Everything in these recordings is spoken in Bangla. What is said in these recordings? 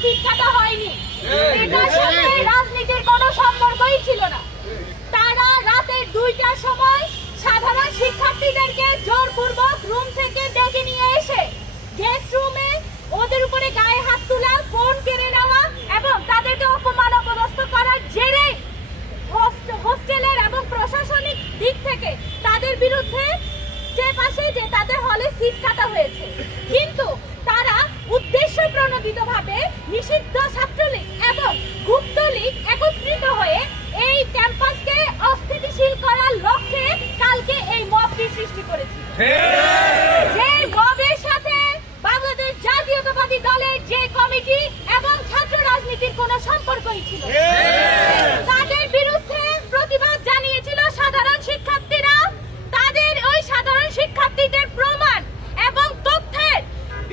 সিট কাটা হয়নি। এটার সাথে রাজনীতির কোনো সম্পর্কই ছিল না। তারা রাতের 2টার সময় সাধারণ শিক্ষার্থীদেরকে জোরপূর্বক রুম থেকে ডেকে নিয়ে এসে গেস্ট রুমে ওদের উপরে গায়ে হাত তোলা, ফোন কেড়ে নেওয়া এবং তাদেরকে অপমান অপদস্থ করার জেরে হোস্টেলের এবং প্রশাসনিক দিক থেকে তাদের বিরুদ্ধে স্টেপ আসে যে তাদের হলে সিট কাটা হয়েছে। কিন্তু তারা উদ্দেশ্য প্রণোদিতভাবে নিষিদ্ধ ছাত্রলীগ এবং গুপ্তলীগ একত্রিত হয়ে এই ক্যাম্পাসকে অস্থিতিশীল করার লক্ষ্যে কালকে এই মবটি সৃষ্টি করেছিল। যে মবের সাথে বাংলাদেশ জাতীয়তাবাদী দলের যে কমিটি এবং ছাত্র রাজনীতির কোনো সম্পর্কই ছিল। তাদের বিরুদ্ধে প্রতিবাদ জানিয়েছিল সাধারণ শিক্ষার্থীরা। তাদের ওই সাধারণ শিক্ষার্থীদের প্রমাণ এবং তথ্যের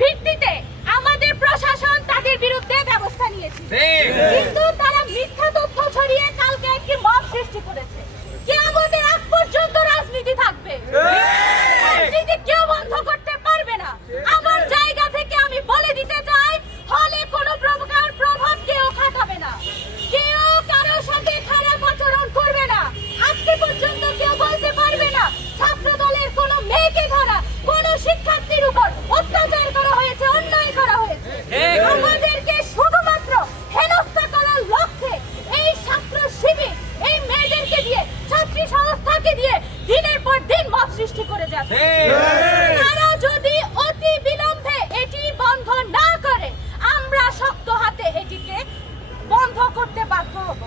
ভিত্তিতে আমাদের প্রশাসন তাদের বিরুদ্ধে ব্যবস্থা নিয়েছে। কিন্তু তারা মিথ্যা তথ্য ছড়িয়ে কালকে একটি মব সৃষ্টি করেছে। কিয়ামতের আগ পর্যন্ত রাজনীতি থাকবে, রাজনীতি কেউ বন্ধ করতে পারবে না। আমার জায়গা থেকে আমি বলে দিতে চাই, হলে কোনো প্রকার প্রভাব কেউ খাটাবে না, কেউ কারোর সাথে খারাপ আচরণ করবে না। আজকে পর্যন্ত কেউ বলতে পারবে না ছাত্র দলের কোনো মেয়েকে ধরা, কোনো শিক্ষার্থীর উপর অত্যাচার করা হয়েছে, অন্যায় করা হয়েছে। আমাদেরকে শুধুমাত্র হেনস্থা করার লক্ষ্যে এই ছাত্র শিবির এই মেয়েদেরকে দিয়ে, ছাত্রী সংস্থাকে দিয়ে দিনের পর দিন মব সৃষ্টি করে যাচ্ছে। তারা যদি অতি বিলম্বে এটি বন্ধ না করে, আমরা শক্ত হাতে এটিকে বন্ধ করতে বাধ্য হব।